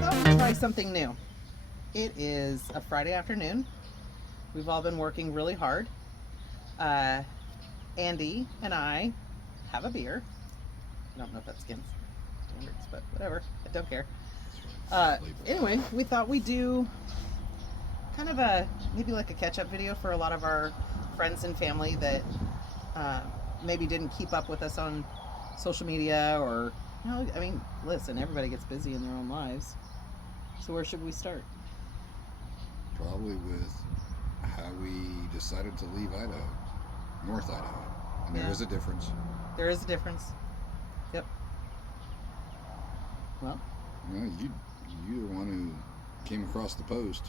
thought we'd try something new. It is a Friday afternoon. We've all been working really hard. Uh, Andy and I have a beer. I don't know if that's against standards, but whatever. I don't care. Anyway, we thought we'd do kind of maybe like a catch-up video for a lot of our friends and family that maybe didn't keep up with us on social media, or, I mean, listen, everybody gets busy in their own lives. So where should we start? Probably with how we decided to leave Idaho, North Idaho. And there is a difference. There is a difference. Yep. Well, you're the one who came across the post.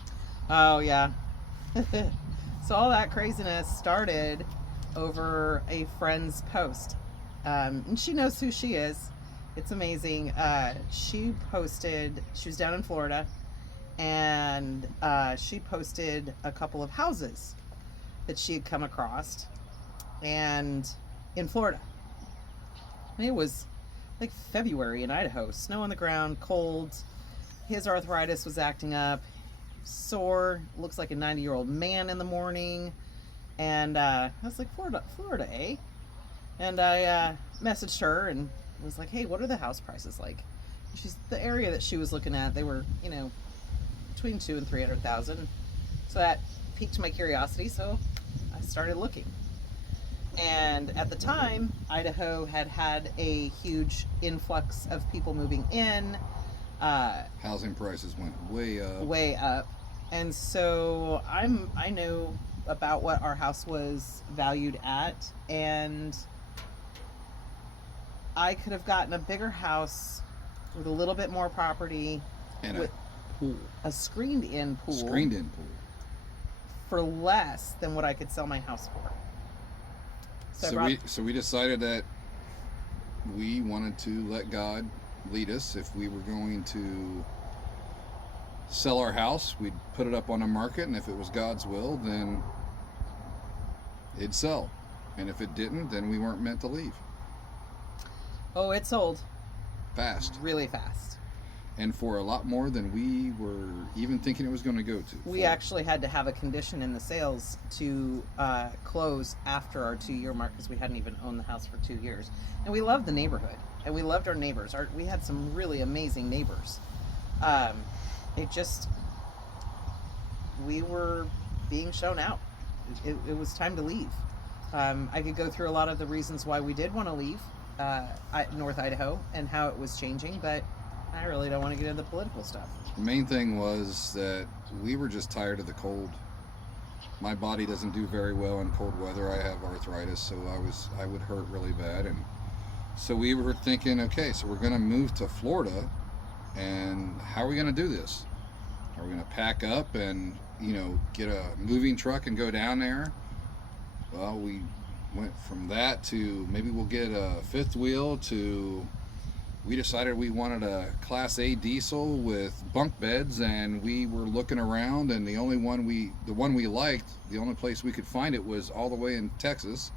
Oh, yeah. So all that craziness started over a friend's post. And she knows who she is. It's amazing. She posted, she was down in Florida, and she posted a couple of houses that she had come across, and in Florida. And it was like February in Idaho, snow on the ground, cold. His arthritis was acting up, sore, looks like a 90-year-old man in the morning. And I was like, Florida, eh? And I messaged her and was like, hey, what are the house prices like? And the area that she was looking at, they were, between 200,000 and 300,000. So that piqued my curiosity, so I started looking. And at the time, Idaho had a huge influx of people moving in. Housing prices went way up. Way up. And so I know about what our house was valued at, and I could have gotten a bigger house with a little bit more property and with a pool. A screened-in pool. Screened-in pool. For less than what I could sell my house for. So we decided that we wanted to let God lead us. If we were going to sell our house, we'd put it up on the market, and if it was God's will, then it'd sell. And if it didn't, then we weren't meant to leave. Oh, it sold. Fast. Really fast. And for a lot more than we were even thinking it was going to go to. We actually had to have a condition in the sales to close after our 2-year mark, because we hadn't even owned the house for 2 years. And we loved the neighborhood, and we loved our neighbors. We had some really amazing neighbors. We were being shown out. It was time to leave. I could go through a lot of the reasons why we did want to leave North Idaho and how it was changing, but I really don't want to get into the political stuff. The main thing was that we were just tired of the cold. My body doesn't do very well in cold weather. I have arthritis, so I would hurt really bad. And so we were thinking, okay, so we're going to move to Florida, and how are we going to do this? Are we going to pack up and, get a moving truck and go down there? Well, we went from that to maybe we'll get a fifth wheel to we decided we wanted a Class A diesel with bunk beds, and we were looking around, and the one we liked, the only place we could find it was all the way in Texas,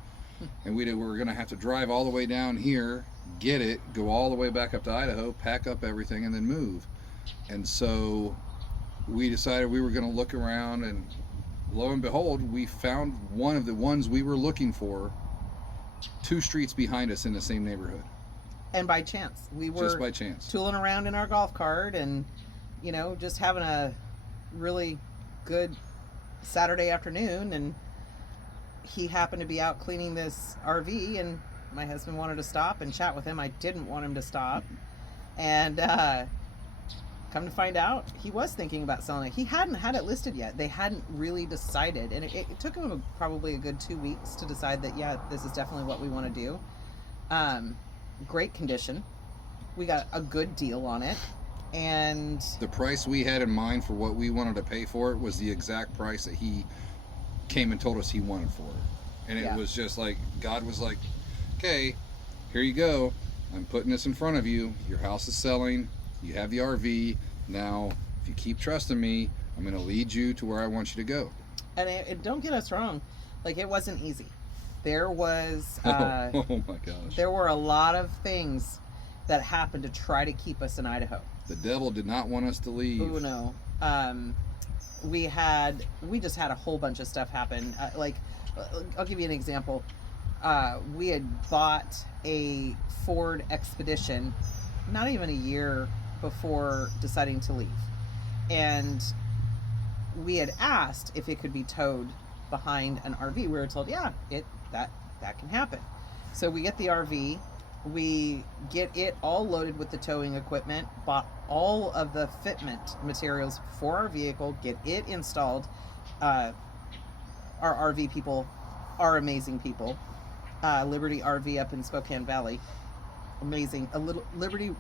and we were going to have to drive all the way down here, get it, go all the way back up to Idaho, pack up everything, and then move. And so we decided we were going to look around, and lo and behold, we found one of the ones we were looking for 2 streets behind us in the same neighborhood. And by chance, we were just by chance tooling around in our golf cart and, just having a really good Saturday afternoon. And he happened to be out cleaning this RV, and my husband wanted to stop and chat with him. I didn't want him to stop. And come to find out, he was thinking about selling it. He hadn't had it listed yet. They hadn't really decided. And it took him probably a good 2 weeks to decide that, yeah, this is definitely what we want to do. Great condition. We got a good deal on it, and the price we had in mind for what we wanted to pay for it was the exact price that he came and told us he wanted for it. And it was just like God was like, okay, here you go, I'm putting this in front of you, your house is selling, you have the RV, now if you keep trusting me, I'm going to lead you to where I want you to go. And don't get us wrong, like, it wasn't easy. There was Oh my gosh. there were a lot of things that happened to try to keep us in Idaho. The devil did not want us to leave. Oh no. We just had a whole bunch of stuff happen. I'll give you an example. We had bought a Ford Expedition not even a year before deciding to leave, and we had asked if it could be towed behind an RV. We were told, yeah, that can happen. So we get the RV, we get it all loaded with the towing equipment, bought all of the fitment materials for our vehicle, get it installed. Our RV people are amazing people. Liberty RV up in Spokane Valley, amazing. A little Liberty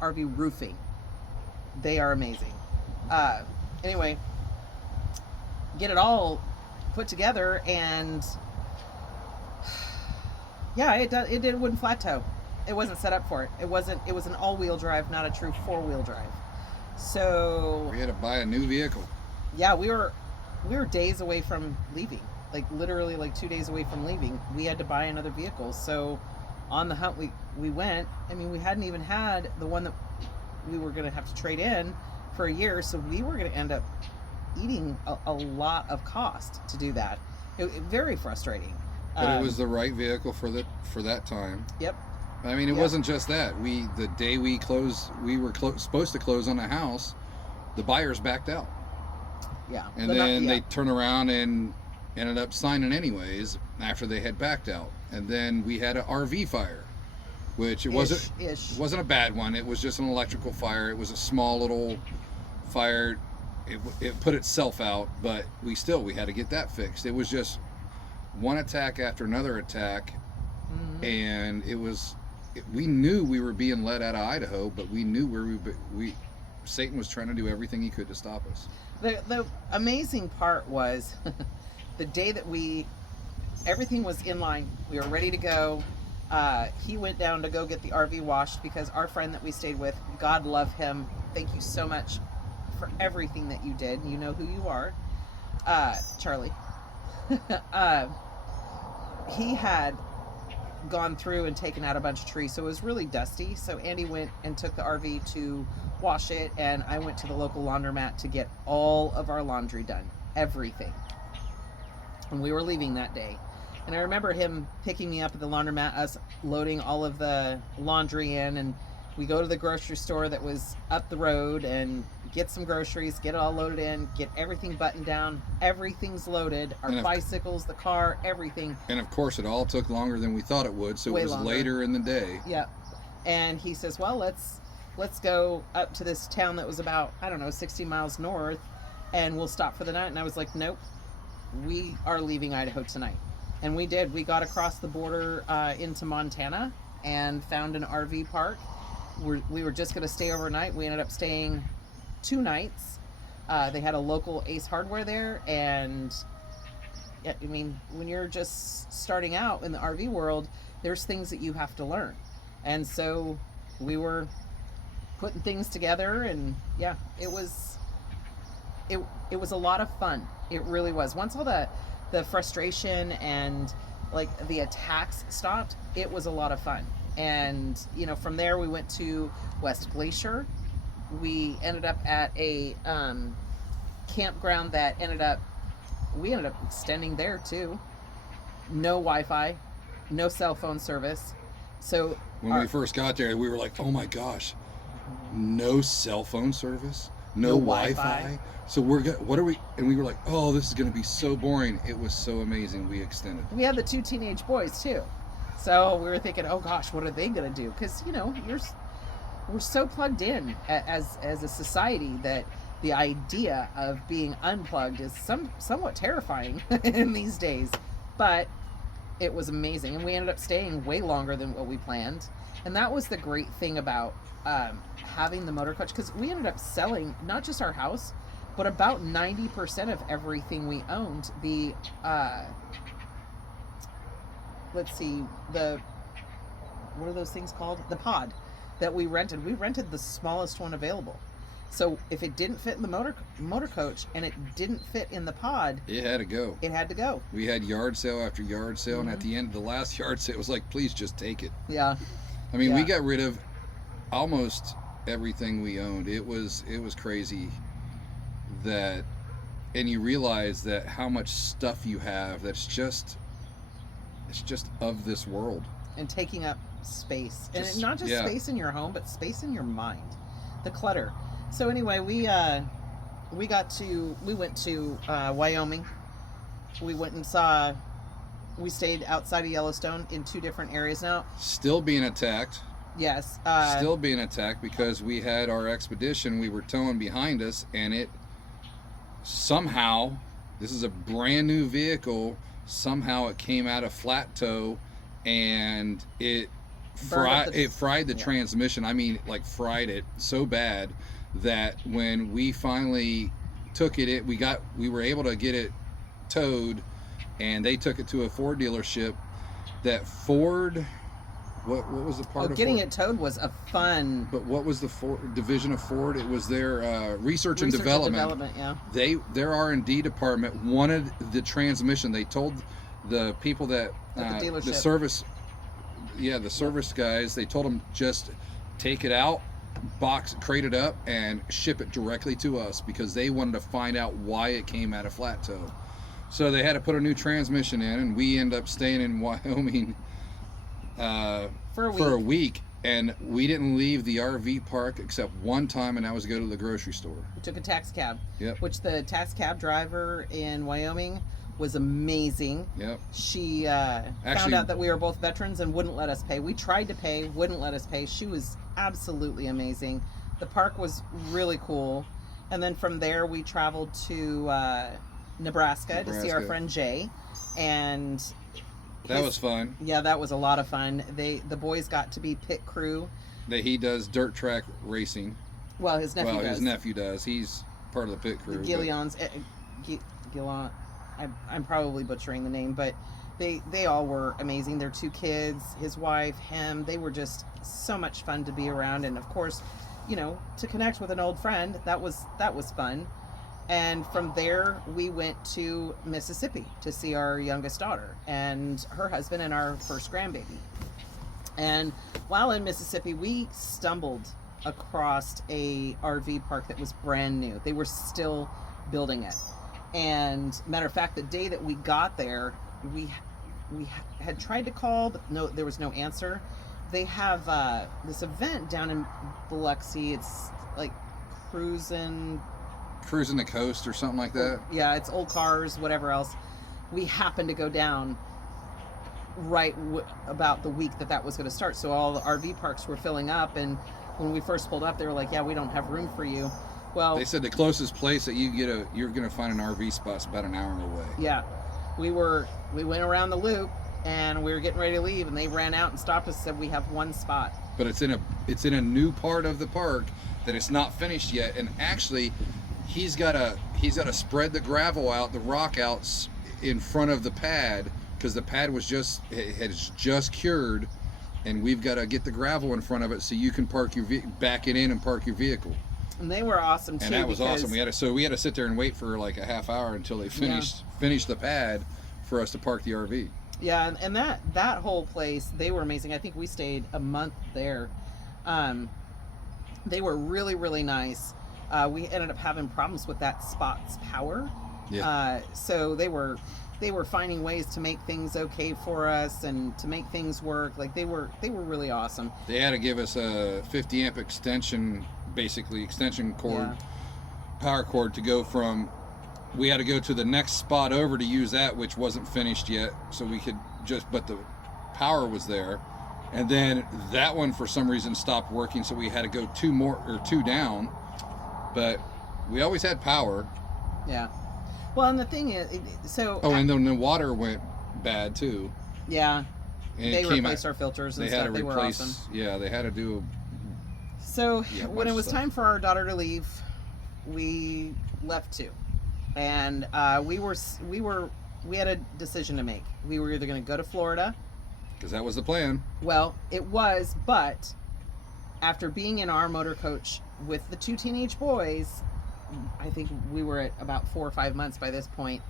RV Roofing, they are amazing. Anyway, get it all put together, and yeah, it wouldn't flat tow. It wasn't set up for it. It was an all-wheel drive, not a true four-wheel drive. So we had to buy a new vehicle. Yeah, we were days away from leaving. Like literally like 2 days away from leaving. We had to buy another vehicle. So on the hunt we went. I mean, we hadn't even had the one that we were going to have to trade in for a year, so we were going to end up eating a lot of cost to do that. Very frustrating. But it was the right vehicle for that time. Yep. I mean, it wasn't just that. The day we closed, we were supposed to close on the house. The buyers backed out. Yeah. And then they turned around and ended up signing anyways after they had backed out. And then we had an RV fire, which it wasn't a bad one. It was just an electrical fire. It was a small little fire. It put itself out, but we had to get that fixed. It was just one attack after another attack, and we knew we were being led out of Idaho, but we knew Satan was trying to do everything he could to stop us. The amazing part was the day that everything was in line. We were ready to go. He went down to go get the RV washed because our friend that we stayed with, God love him, thank you so much for everything that you did. You know who you are, Charlie. He had gone through and taken out a bunch of trees, so it was really dusty. So Andy went and took the RV to wash it, and I went to the local laundromat to get all of our laundry done, everything. And we were leaving that day. And I remember him picking me up at the laundromat, us loading all of the laundry in, and we go to the grocery store that was up the road and get some groceries, get it all loaded in, get everything buttoned down. Everything's loaded. Our bicycles, the car, everything. And of course, it all took longer than we thought it would, so it was later in the day. Yeah. And he says, well, let's go up to this town that was about, 60 miles north, and we'll stop for the night. And I was like, nope, we are leaving Idaho tonight. And we did. We got across the border into Montana and found an RV park. We were just going to stay overnight. We ended up staying 2 nights. They had a local Ace Hardware there, and I mean, when you're just starting out in the RV world, there's things that you have to learn. And so we were putting things together, and yeah, it was a lot of fun. It really was. Once all the frustration and like the attacks stopped, it was a lot of fun. And from there we went to West Glacier. We ended up at a campground that we ended up extending there too. No Wi-Fi, no cell phone service. So when we first got there, we were like, oh my gosh, no cell phone service, no Wi-Fi. So what are we? And we were like, oh, this is going to be so boring. It was so amazing. We extended. We had the 2 teenage boys too. So we were thinking, oh gosh, what are they going to do? Because, we're so plugged in as a society that the idea of being unplugged is somewhat terrifying in these days. But it was amazing. And we ended up staying way longer than what we planned. And that was the great thing about having the motor coach, because we ended up selling not just our house, but about 90% of everything we owned. The what are those things called? The pod that we rented. We rented the smallest one available. So if it didn't fit in the motor coach and it didn't fit in the pod, It had to go. it had to go. We had yard sale after yard sale, and at Mm-hmm. the end, the last yard sale, it was like, please just take it. Yeah. I mean, we Yeah. got rid of almost everything we owned. It was crazy that, and you realize that how much stuff you have that's just of this world. And taking up space, and Just- not just yeah. space in your home, but space in your mind, the clutter. So anyway, we went to Wyoming. We went and saw. We stayed outside of Yellowstone in 2 different areas now. Still being attacked. Yes. Still being attacked because we had our expedition we were towing behind us, and it somehow, this is a brand new vehicle, somehow it came out of flat tow, and it fried the yeah. transmission. I mean, like, fried it so bad that when we finally took it, we were able to get it towed, and they took it to a Ford dealership. That Ford, what was the part of getting Ford? it towed was a fun But what was the Ford division of Ford? It was their research and development. Yeah. Their R&D department wanted the transmission. They told the people that At the dealership. the service guys, they told them just take it out, crate it up, and ship it directly to us because they wanted to find out why it came out of flat tow. So they had to put a new transmission in, and we ended up staying in Wyoming for a week, and we didn't leave the RV park except one time, and that was to go to the grocery store. We took a tax cab. Yep. Which the tax cab driver in Wyoming was amazing. Yep. She found out that we were both veterans and wouldn't let us pay. We tried to pay, wouldn't let us pay. She was absolutely amazing. The park was really cool. And then from there, we traveled to Nebraska to see our friend Jay. And that was fun. Yeah, that was a lot of fun. The boys got to be pit crew. He does dirt track racing. Well, his nephew does. His nephew does. He's part of the pit crew. The Gillions. Gillon. I'm probably butchering the name, but they all were amazing. Their 2 kids, his wife, him, they were just so much fun to be around. And of course, to connect with an old friend, that was fun. And from there, we went to Mississippi to see our youngest daughter and her husband and our first grandbaby. And while in Mississippi, we stumbled across a RV park that was brand new. They were still building it. And matter of fact, the day that we got there, we had tried to call, but there was no answer. They have this event down in Biloxi. It's like cruising the coast or something like that. Yeah, it's old cars, whatever else. We happened to go down right about the week that was going to start. So all the RV parks were filling up, and when we first pulled up, they were like, "Yeah, we don't have room for you." Well, they said the closest place that you're going to find an RV spot's about an hour away. Yeah, we went around the loop, and we were getting ready to leave, and they ran out and stopped us and said, "We have one spot." But it's in a new part of the park that it's not finished yet, and actually, he's got to spread the gravel out, the rock outs in front of the pad, because the pad has just cured, and we've got to get the gravel in front of it so you can back it in and park your vehicle. And they were awesome too. And that was awesome. We had to sit there and wait for like a half hour until they finished the pad for us to park the RV. Yeah, and that whole place, they were amazing. I think we stayed a month there. They were really, really nice. We ended up having problems with that spot's power. Yeah. So they were finding ways to make things okay for us and to make things work. Like they were really awesome. They had to give us a 50 amp extension cord, power cord to go from. We had to go to the next spot over to use that, which wasn't finished yet. So we could but the power was there. And then that one for some reason stopped working. So we had to go 2 down. But we always had power. Yeah. Well, and the thing is, and then the water went bad too. Yeah. And they replaced our filters and stuff. They were awesome. Yeah, they had to do. So when it was time for our daughter to leave, we left too, and we had a decision to make. We were either going to go to Florida, because that was the plan. Well, it was, but after being in our motor coach with the 2 teenage boys, I think we were at about 4 or 5 months by this point.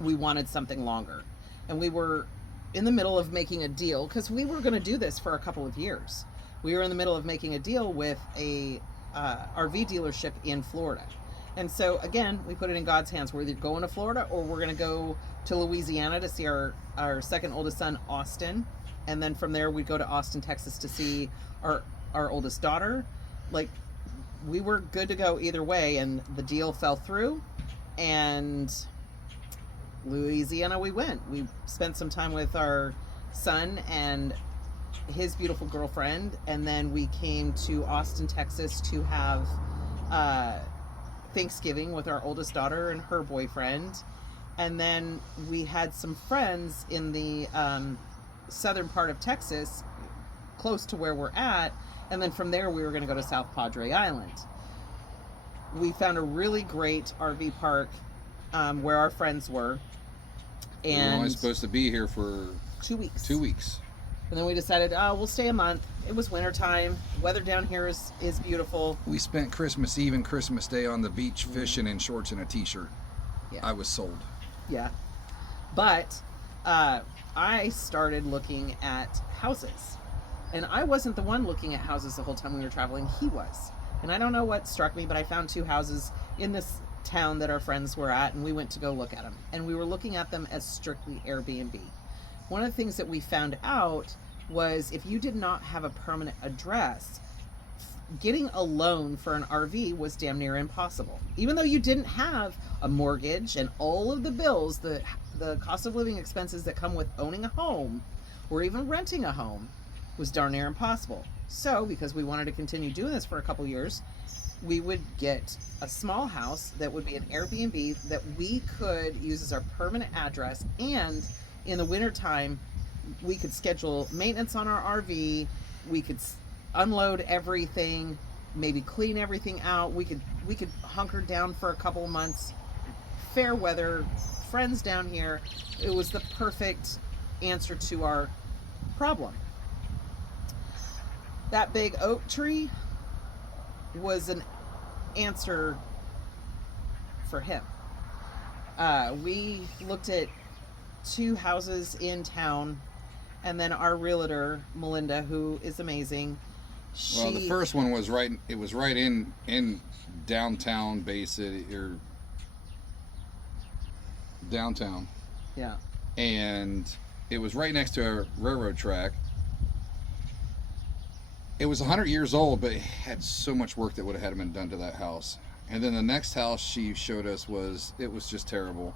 We wanted something longer, and we were in the middle of making a deal because we were going to do this for a couple of years. We were in the middle of making a deal with a RV dealership in Florida. And so again, we put it in God's hands. We're either going to Florida or we're going to go to Louisiana to see our second oldest son, Austin. And then from there, we'd go to Austin, Texas to see our oldest daughter. Like, we were good to go either way, and the deal fell through. And Louisiana we went. We spent some time with our son and his beautiful girlfriend, and then we came to Austin, Texas to have Thanksgiving with our oldest daughter and her boyfriend. And then we had some friends in the southern part of Texas, close to where we're at, and then from there we were going to go to South Padre Island. We found a really great RV park where our friends were, and we were only supposed to be here for 2 weeks. 2 weeks. And then we decided, oh, we'll stay a month. It was wintertime. Weather down here is beautiful. We spent Christmas Eve and Christmas Day on the beach fishing in shorts and a t-shirt. Yeah. I was sold. Yeah. But I started looking at houses. And I wasn't the one looking at houses the whole time we were traveling. He was. And I don't know what struck me, but I found 2 houses in this town that our friends were at, and we went to go look at them. And we were looking at them as strictly Airbnb. One of the things that we found out was if you did not have a permanent address, getting a loan for an RV was damn near impossible. Even though you didn't have a mortgage and all of the bills, the cost of living expenses that come with owning a home or even renting a home was darn near impossible. So, because we wanted to continue doing this for a couple years, we would get a small house that would be an Airbnb that we could use as our permanent address, and in the wintertime, we could schedule maintenance on our RV. We could unload everything, maybe clean everything out. We could hunker down for a couple of months. Fair weather, friends down here. It was the perfect answer to our problem. That big oak tree was an answer for him. We looked at 2 houses in town, and then our realtor Melinda, who is amazing. Well, the first one was right in downtown Bay City, or downtown. Yeah. And it was right next to a railroad track. It was 100 years old, but it had so much work that would have had been done to that house. And then the next house she showed us was just terrible.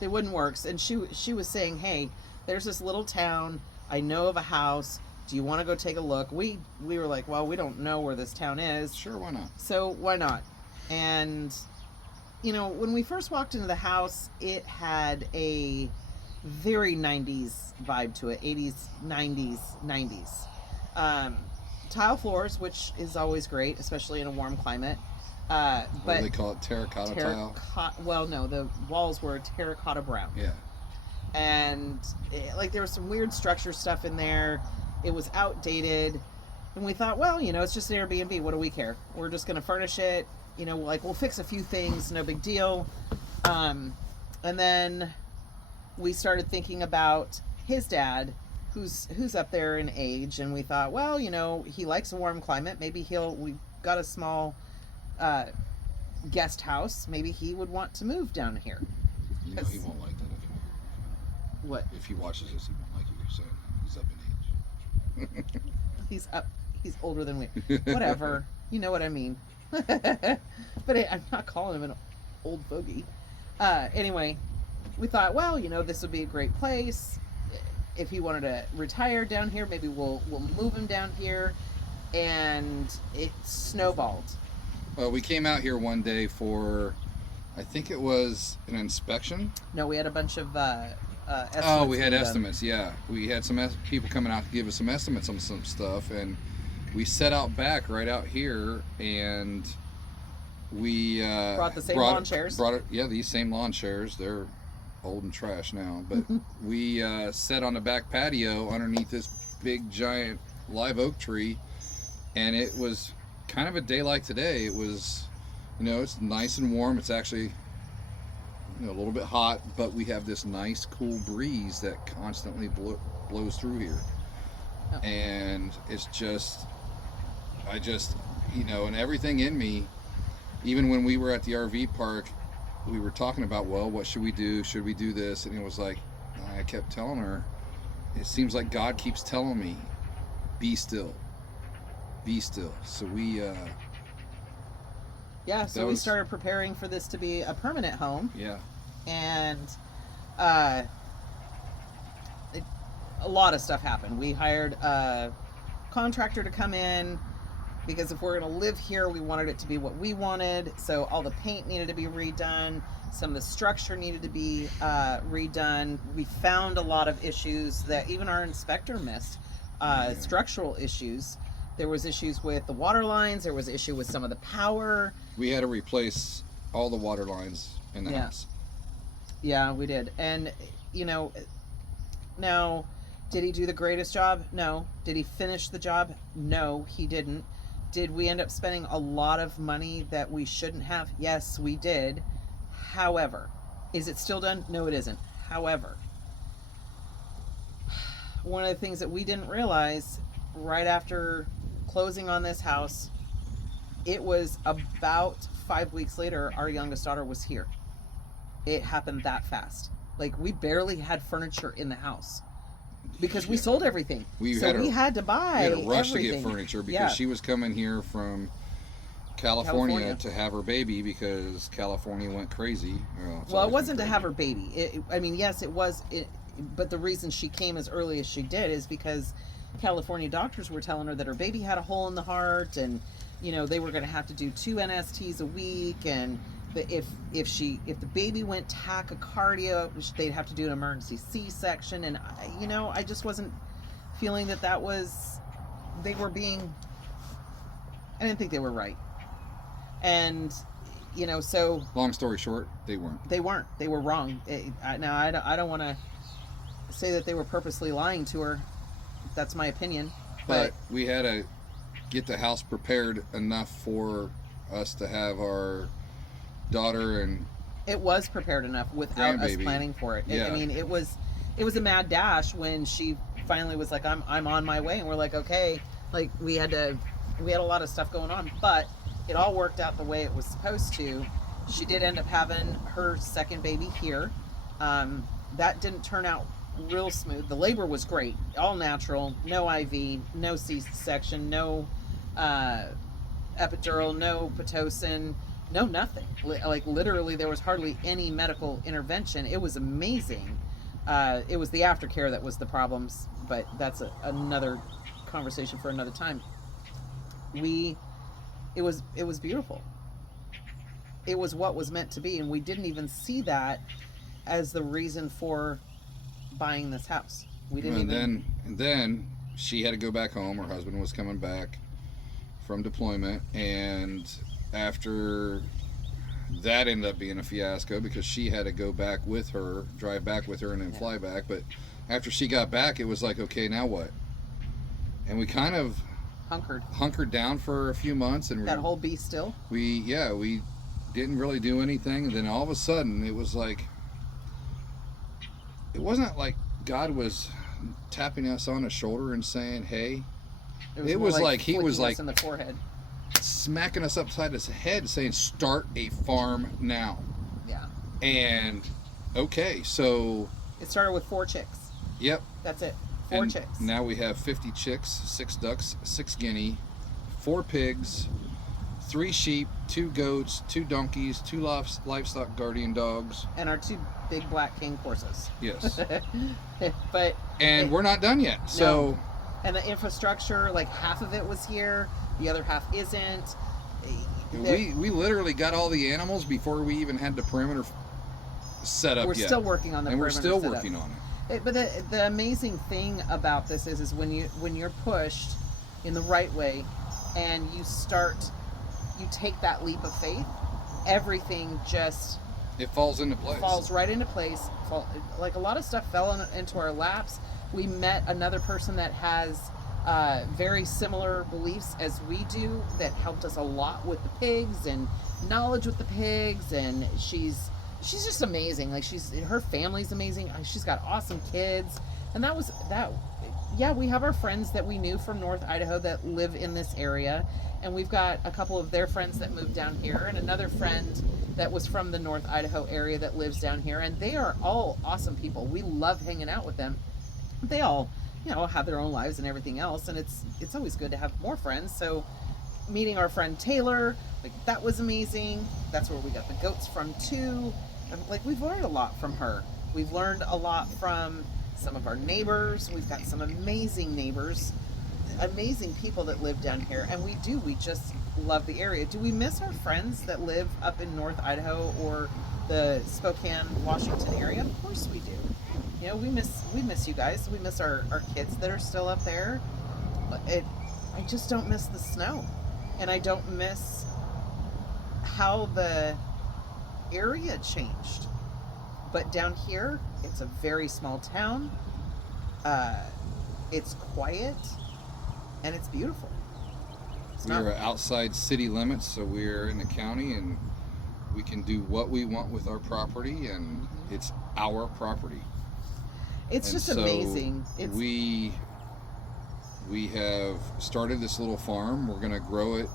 It wouldn't work. And she was saying, hey, there's this little town. I know of a house. Do you want to go take a look? We were like, well, we don't know where this town is. Sure, why not? So why not? And, you know, when we first walked into the house, it had a very 90s vibe to it. 80s, 90s. Tile floors, which is always great, especially in a warm climate. What do they call it? Terracotta tile? Well, no, the walls were terracotta brown. Yeah. And there was some weird structure stuff in there. It was outdated. And we thought, well, you know, it's just an Airbnb. What do we care? We're just going to furnish it. You know, we'll fix a few things. No big deal. And then we started thinking about his dad, who's up there in age, and we thought, well, you know, he likes a warm climate. Maybe we've got a small guest house. Maybe he would want to move down here. You know, he won't like that. What? If he watches this, he won't like you. So he's up in age. He's older than we. Whatever. You know what I mean. But I'm not calling him an old bogey. Anyway, we thought, well, you know, this would be a great place. If he wanted to retire down here, maybe we'll move him down here. And it snowballed. Well, we came out here one day for, I think it was an inspection. No, we had a bunch of estimates. Oh, we had estimates, yeah. We had some people coming out to give us some estimates on some stuff, and we set out back right out here, and we brought the same lawn chairs. These same lawn chairs. They're old and trash now, but we sat on the back patio underneath this big giant live oak tree, and it was kind of a day like today, it was, it's nice and warm. It's actually, a little bit hot, but we have this nice cool breeze that constantly blows through here. Oh. And it's just, and everything in me, even when we were at the RV park, we were talking about, well, what should we do? Should we do this? And it was like, I kept telling her, it seems like God keeps telling me, be still. Be still. So we we started preparing for this to be a permanent home. Yeah. And a lot of stuff happened. We hired a contractor to come in because if we're going to live here, we wanted it to be what we wanted. So all the paint needed to be redone. Some of the structure needed to be redone. We found a lot of issues that even our inspector missed. Structural issues. There was issues with the water lines. There was issue with some of the power. We had to replace all the water lines in the house. Yeah, we did. And, now, did he do the greatest job? No. Did he finish the job? No, he didn't. Did we end up spending a lot of money that we shouldn't have? Yes, we did. However, is it still done? No, it isn't. However, one of the things that we didn't realize right after closing on this house, it was about 5 weeks later, our youngest daughter was here. It happened that fast. Like, we barely had furniture in the house because we sold everything. We had to buy. We had a rush everything. to get furniture because she was coming here from California to have her baby because California went crazy. Well, it wasn't to have her baby. Yes, it was. But the reason she came as early as she did is because California doctors were telling her that her baby had a hole in the heart, and they were going to have to do 2 NSTs a week, and if the baby went tachycardia, they'd have to do an emergency C-section. And I just wasn't feeling that was, they were being, I didn't think they were right. And so long story short, they weren't. They were wrong. Now I don't want to say that they were purposely lying to her. That's my opinion. But we had to get the house prepared enough for us to have our daughter, and it was prepared enough without us planning for it. Yeah. It was a mad dash when she finally was like, I'm on my way, and we're like, okay, like we had a lot of stuff going on, but it all worked out the way it was supposed to. She did end up having her second baby here. That didn't turn out real smooth. The labor was great, all natural, no IV, no C-section, no epidural, no Pitocin, no nothing. Like literally there was hardly any medical intervention. It was amazing. It was the aftercare that was the problems, but that's another conversation for another time. It was beautiful. It was what was meant to be, and we didn't even see that as the reason for buying this house. We didn't and then she had to go back home. Her husband was coming back from deployment, and after that ended up being a fiasco because she had to go back with her, drive back with her, and then fly back. But after she got back, it was like, okay, now what? And we kind of hunkered down for a few months, and that whole be still. We didn't really do anything, and then all of a sudden it was like, it wasn't like God was tapping us on the shoulder and saying, hey. It was like he was like in the forehead, smacking us upside his head, saying, start a farm now. Yeah. And okay, so it started with 4 chicks. Yep. That's it. 4 chicks. Now we have 50 chicks, 6 ducks, 6 guinea, 4 pigs, 3 sheep, 2 goats, 2 donkeys, 2 livestock guardian dogs, and our 2 big black cane Corsas. Yes. And we're not done yet. So no. And the infrastructure, like half of it was here, the other half isn't. We literally got all the animals before we even had the perimeter set up. We're still working on the perimeter, and we're still working on it. But the amazing thing about this is when you're pushed in the right way, and you take that leap of faith, everything just falls into place. Falls right into place. Like a lot of stuff fell into our laps. We met another person that has very similar beliefs as we do, that helped us a lot with the pigs and knowledge with the pigs. And she's just amazing. Like, her family's amazing. She's got awesome kids. And that was that. Yeah, we have our friends that we knew from North Idaho that live in this area, and we've got a couple of their friends that moved down here, and another friend that was from the North Idaho area that lives down here, and they are all awesome people. We love hanging out with them. They all, have their own lives and everything else, and it's always good to have more friends. So meeting our friend Taylor, like, that was amazing. That's where we got the goats from too. And, like, we've learned a lot from her. We've learned a lot from some of our neighbors. We've got some amazing neighbors, amazing people that live down here, and we just love the area. Do we miss our friends that live up in North Idaho or the Spokane, Washington area? Of course we do. We miss you guys. We miss our kids that are still up there. But I just don't miss the snow, and I don't miss how the area changed. But down here, it's a very small town. It's quiet, and it's beautiful. We're outside city limits, so we're in the county, and we can do what we want with our property, and it's our property. It's just amazing. We have started this little farm. We're going to grow it,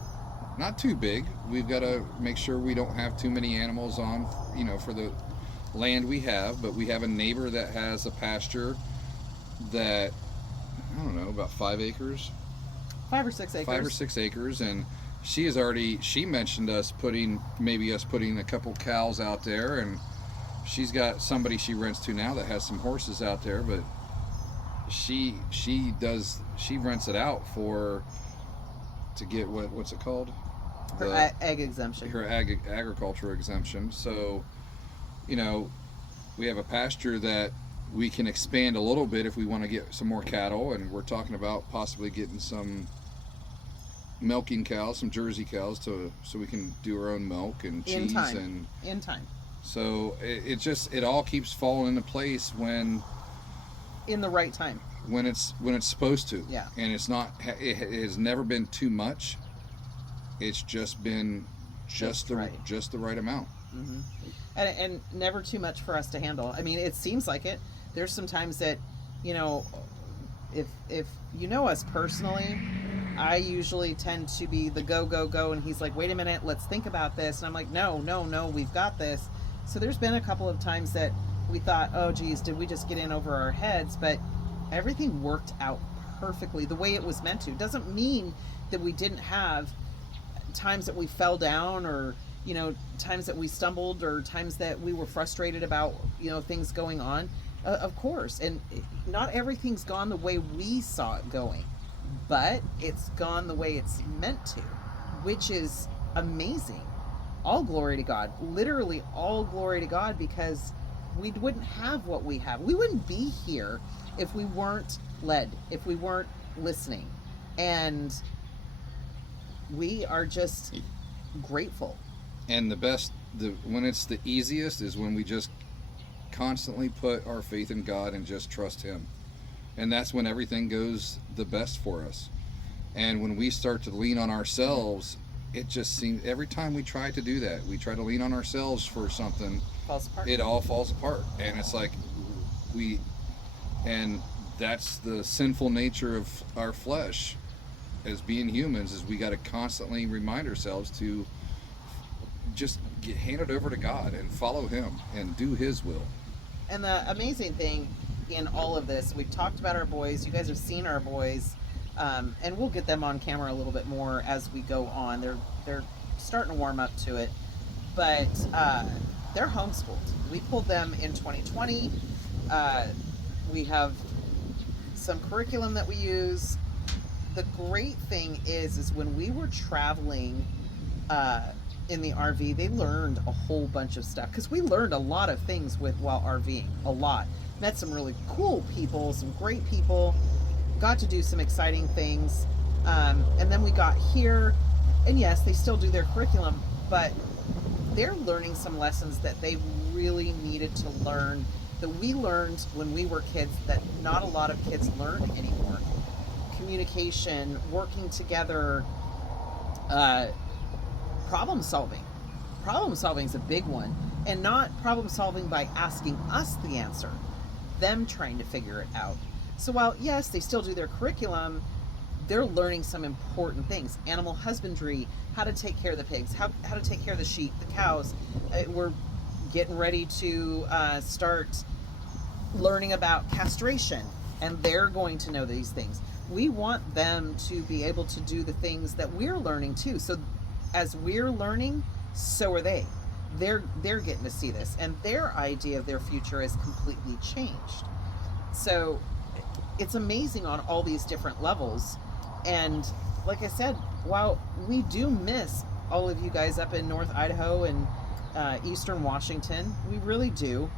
not too big. We've got to make sure we don't have too many animals on, for the land we have. But we have a neighbor that has a pasture that, I don't know, about 5 acres. 5 or 6 acres. 5 or 6 acres, and she mentioned us putting a couple cows out there, and she's got somebody she rents to now that has some horses out there, but she rents it out to get what's it called? Her ag exemption. Her agriculture exemption. So, we have a pasture that we can expand a little bit if we want to get some more cattle, and we're talking about possibly getting some milking cows, some Jersey cows, so we can do our own milk and cheese in time. So it all keeps falling into place in the right time, when it's supposed to. Yeah. And it has never been too much. It's just been just the right amount. Mm-hmm. And never too much for us to handle. I mean, it seems like it. There's some times that, if you know us personally, I usually tend to be the go, and he's like, wait a minute, let's think about this. And I'm like, no, we've got this. So there's been a couple of times that we thought, oh geez, did we just get in over our heads? But everything worked out perfectly the way it was meant to. Doesn't mean that we didn't have times that we fell down, or times that we stumbled, or times that we were frustrated about things going on. Of course, and not everything's gone the way we saw it going, but it's gone the way it's meant to, which is amazing. All glory to God, literally all glory to God, because we wouldn't have what we have. We wouldn't be here if we weren't led, if we weren't listening. And we are just grateful. And when it's the easiest is when we just constantly put our faith in God and just trust Him. And that's when everything goes the best for us. And when we start to lean on ourselves, it just seems every time we try to do that, we try to lean on ourselves for something, falls apart. It all falls apart. And it's like and that's the sinful nature of our flesh as being humans, is we got to constantly remind ourselves to just hand it over to God and follow Him and do His will. And the amazing thing in all of this, we've talked about our boys. You guys have seen our boys, and we'll get them on camera a little bit more as we go on. They're starting to warm up to it, but they're homeschooled. We pulled them in 2020. We have some curriculum that we use. The great thing is when we were traveling in the RV, they learned a whole bunch of stuff, because we learned a lot of things while RVing, a lot. Met some really cool people, some great people, got to do some exciting things, and then we got here, and yes, they still do their curriculum, but they're learning some lessons that they really needed to learn, that we learned when we were kids, that not a lot of kids learn anymore. communication, working together, uh, problem solving. Problem solving is a big one, and not problem solving by asking us the answer, them trying to figure it out. So while yes, they still do their curriculum, they're learning some important things: animal husbandry, how to take care of the pigs, how to take care of the sheep, the cows. We're getting ready to start learning about castration, and they're going to know these things. We want them to be able to do the things that we're learning too. So as we're learning, so are they. They're getting to see this, and their idea of their future has completely changed. So it's amazing on all these different levels. And like I said, while we do miss all of you guys up in North Idaho and Eastern Washington, we really do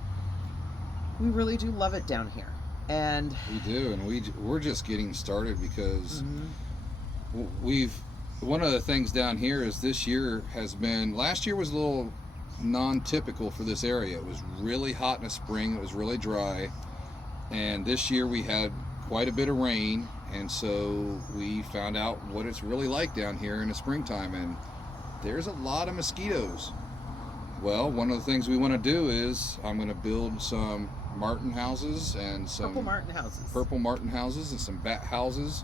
love it down here. And we do, and we're just getting started because we've one of the things down here is this year has been, last year was a little non-typical for this area. It was really hot in the spring, it was really dry, and this year we had quite a bit of rain, and so we found out what it's really like down here in the springtime, and there's a lot of mosquitoes. Well, one of the things we want to do is I'm going to build some martin houses and some purple martin houses and some bat houses,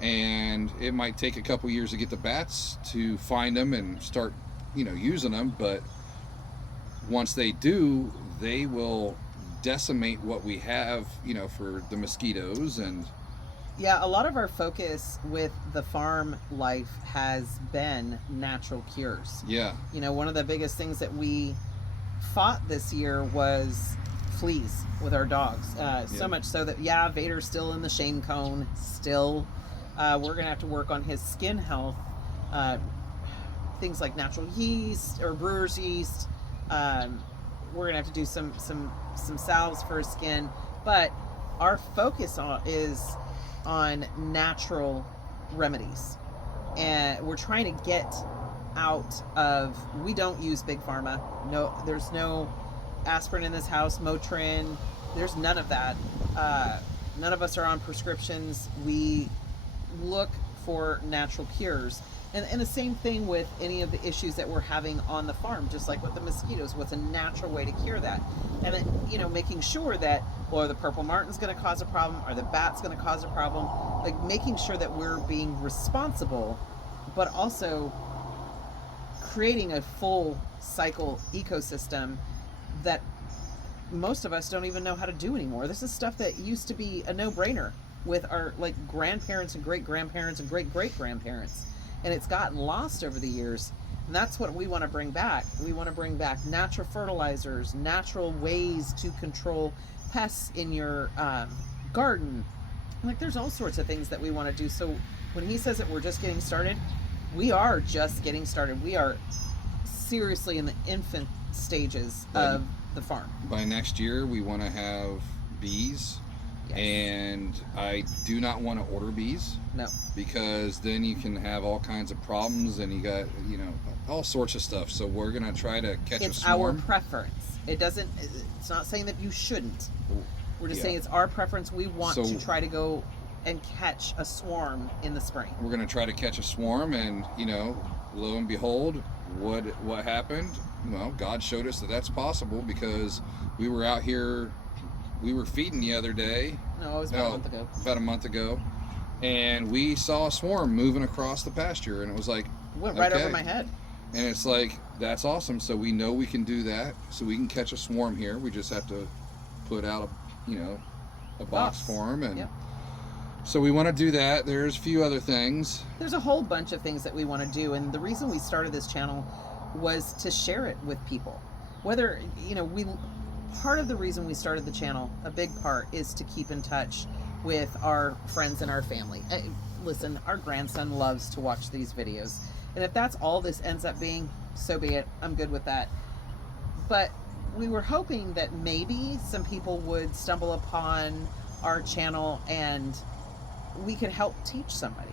and it might take a couple years to get the bats to find them and start using them, but once they do, they will decimate what we have for the mosquitoes. And yeah, a lot of our focus with the farm life has been natural cures. Yeah, one of the biggest things that we fought this year was fleas with our dogs. So much so that Vader's still in the shame cone still. We're gonna have to work on his skin health, things like natural yeast or brewer's yeast. We're gonna have to do some salves for his skin, but our focus is on natural remedies, and we're trying to get out of. We don't use big pharma. No, there's no aspirin in this house, Motrin. There's none of that. None of us are on prescriptions. We look for natural cures. And the same thing with any of the issues that we're having on the farm, just like with the mosquitoes. What's a natural way to cure that? And then, making sure that, well, are the purple martins going to cause a problem? Are the bats going to cause a problem? Like making sure that we're being responsible, but also creating a full cycle ecosystem that most of us don't even know how to do anymore. This is stuff that used to be a no-brainer with our grandparents and great-grandparents and great-great-grandparents. And it's gotten lost over the years. And that's what we want to bring back. We want to bring back natural fertilizers, natural ways to control pests in your garden. There's all sorts of things that we want to do. So when he says that we're just getting started, we are just getting started. We are seriously in the infant stages of the farm. By next year, we want to have bees. Yes. And I do not want to order bees. No. Because then you can have all kinds of problems, and you got, all sorts of stuff. So we're going to try to catch a swarm. It's our preference. It's not saying that you shouldn't. We're just saying it's our preference. We want to try to go and catch a swarm in the spring. We're going to try to catch a swarm, and, lo and behold, what happened? Well, God showed us that that's possible, because we were out here. We were feeding the other day. No, it was about a month ago. About a month ago. And we saw a swarm moving across the pasture, and it was like... Went right over my head. And it's like, that's awesome. So we know we can do that. So we can catch a swarm here. We just have to put out a box for them. And so we want to do that. There's a few other things. There's a whole bunch of things that we want to do. And the reason we started this channel was to share it with people. Whether, part of the reason we started the channel, a big part, is to keep in touch with our friends and our family. Listen, our grandson loves to watch these videos, and if that's all this ends up being, so be it. I'm good with that. But we were hoping that maybe some people would stumble upon our channel and we could help teach somebody.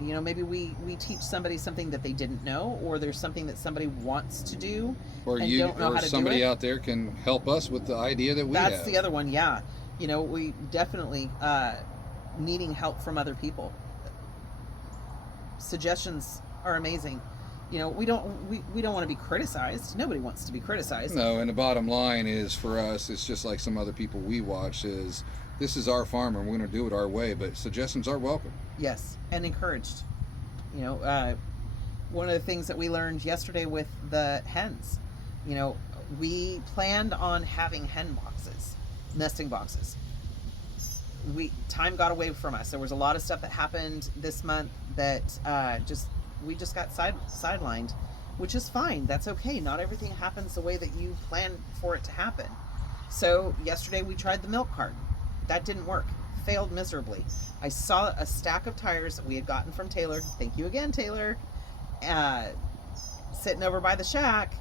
Maybe we teach somebody something that they didn't know, or there's something that somebody wants to do or and don't know how to do it. Somebody out there can help us with the idea that we have. That's the other one, yeah. We definitely needing help from other people. suggestions are amazing. We don't want to be criticized. Nobody wants to be criticized. No, and the bottom line is for us, it's just like some other people we watch. Is this is our farm and we're going to do it our way, but suggestions are welcome. Yes, and encouraged. One of the things that we learned yesterday with the hens, we planned on having hen boxes, nesting boxes. Time got away from us. There was a lot of stuff that happened this month that we just got sidelined, which is fine. That's okay. Not everything happens the way that you plan for it to happen. So yesterday we tried the milk carton. That didn't work. Failed miserably. I saw a stack of tires that we had gotten from Taylor. Thank you again, Taylor. Sitting over by the shack,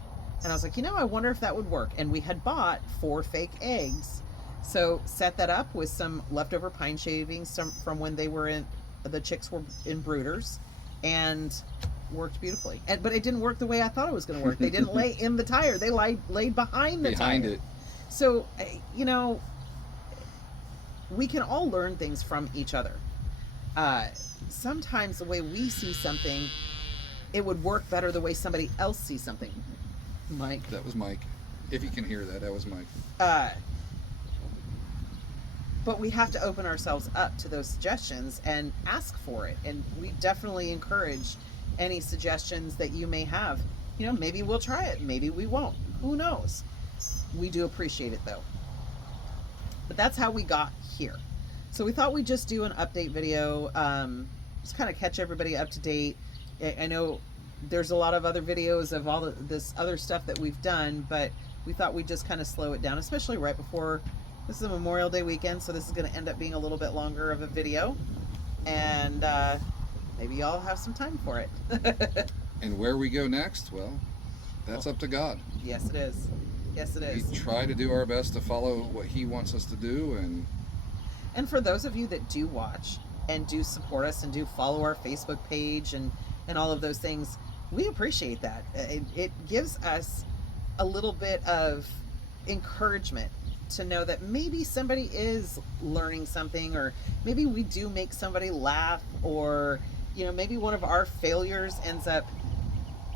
and I was like, I wonder if that would work. And we had bought 4 fake eggs, so set that up with some leftover pine shavings from when the chicks were in brooders, and worked beautifully. But it didn't work the way I thought it was going to work. They didn't lay in the tire; they laid behind the tire. It. So we can all learn things from each other. Sometimes the way we see something, it would work better the way somebody else sees something. Mike. That was Mike. If you can hear that, that was Mike. But we have to open ourselves up to those suggestions and ask for it. And we definitely encourage any suggestions that you may have. Maybe we'll try it. Maybe we won't. Who knows? We do appreciate it though. But that's how we got here. So we thought we'd just do an update video, just kind of catch everybody up to date. I know there's a lot of other videos of all this other stuff that we've done, but we thought we'd just kind of slow it down, especially right before, this is a Memorial Day weekend, so this is going to end up being a little bit longer of a video, and maybe y'all have some time for it. And where we go next, well, that's up to God. Yes, it is. Yes, it is. We try to do our best to follow what He wants us to do, and for those of you that do watch and do support us and do follow our Facebook page and all of those things, we appreciate that. It gives us a little bit of encouragement to know that maybe somebody is learning something, or maybe we do make somebody laugh, or maybe one of our failures ends up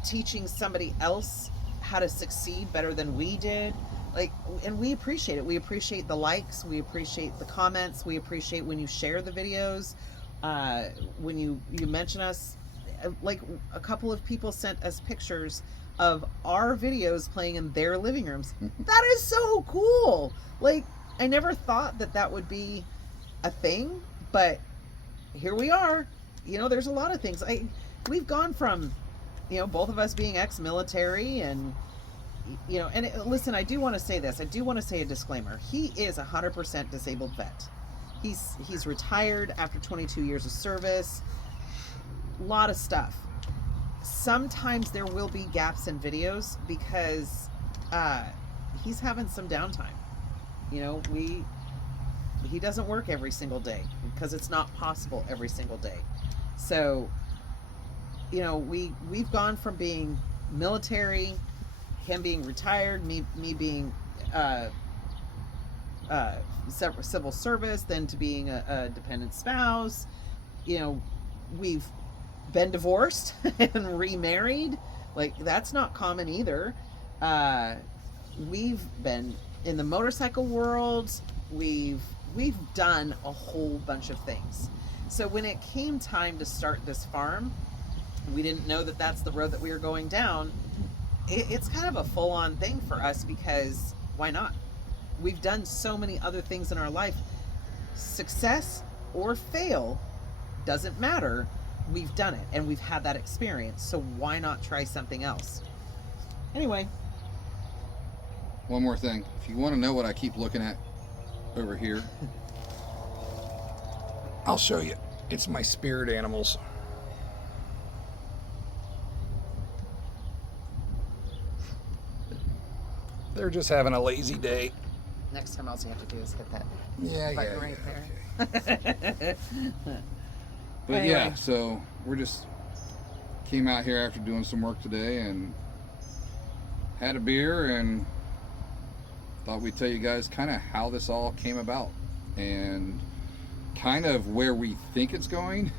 teaching somebody else how to succeed better than we did. And we appreciate it. We appreciate the likes, we appreciate the comments, we appreciate when you share the videos, when you mention us. Like, a couple of people sent us pictures of our videos playing in their living rooms. That is so cool. I never thought that would be a thing, but here we are. There's a lot of things. We've gone from, both of us being ex-military, and listen, I do want to say this. I do want to say a disclaimer. He is 100% disabled vet. He's retired after 22 years of service. Lot of stuff. Sometimes there will be gaps in videos because he's having some downtime. He doesn't work every single day because it's not possible every single day. So, we've gone from being military, him being retired, me being civil service, then to being a dependent spouse. We've been divorced and remarried. That's not common either. We've been in the motorcycle world. We've done a whole bunch of things. So when it came time to start this farm, we didn't know that that's the road that we were going down. It's kind of a full-on thing for us because why not? We've done so many other things in our life. Success or fail doesn't matter. We've done it and we've had that experience, so why not try something else? Anyway, one more thing. If you want to know what I keep looking at over here, I'll show you. It's my spirit animals. They're just having a lazy day. next time all you have to do is hit that button right there. Okay. But anyway. yeah, so we're just came out here after doing some work today and had a beer and thought we'd tell you guys kind of how this all came about and kind of where we think it's going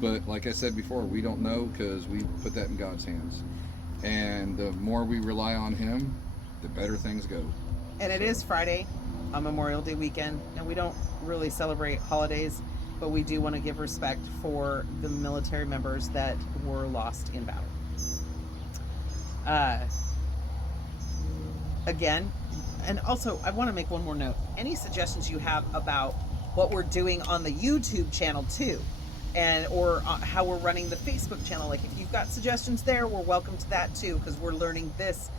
But like I said before, we don't know because we put that in God's hands. And the more we rely on Him, the better things go. And it is Friday on Memorial Day weekend, and we don't really celebrate holidays, but we do want to give respect for the military members that were lost in battle. Again, and also I want to make one more note. Any suggestions you have about what we're doing on the YouTube channel too, and or how we're running the Facebook channel, like if you've got suggestions there, we're welcome to that too, because we're learning this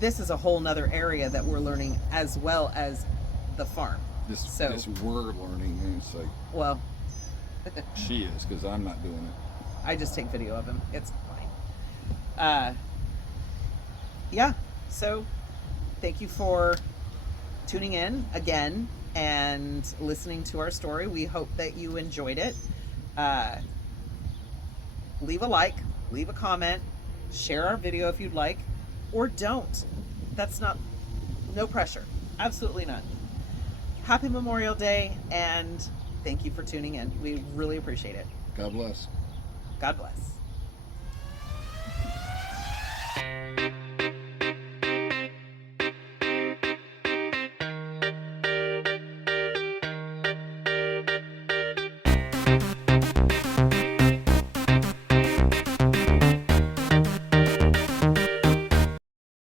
is a whole nother area that we're learning, as well as the farm. This we're learning, and it's like, well, she is, because I'm not doing it. I just take video of him. It's fine. Yeah. So thank you for tuning in again and listening to our story. We hope that you enjoyed it. Leave a like, leave a comment, share our video if you'd like, or don't. That's no pressure. Absolutely none. Happy Memorial Day, and thank you for tuning in. We really appreciate it. God bless. God bless.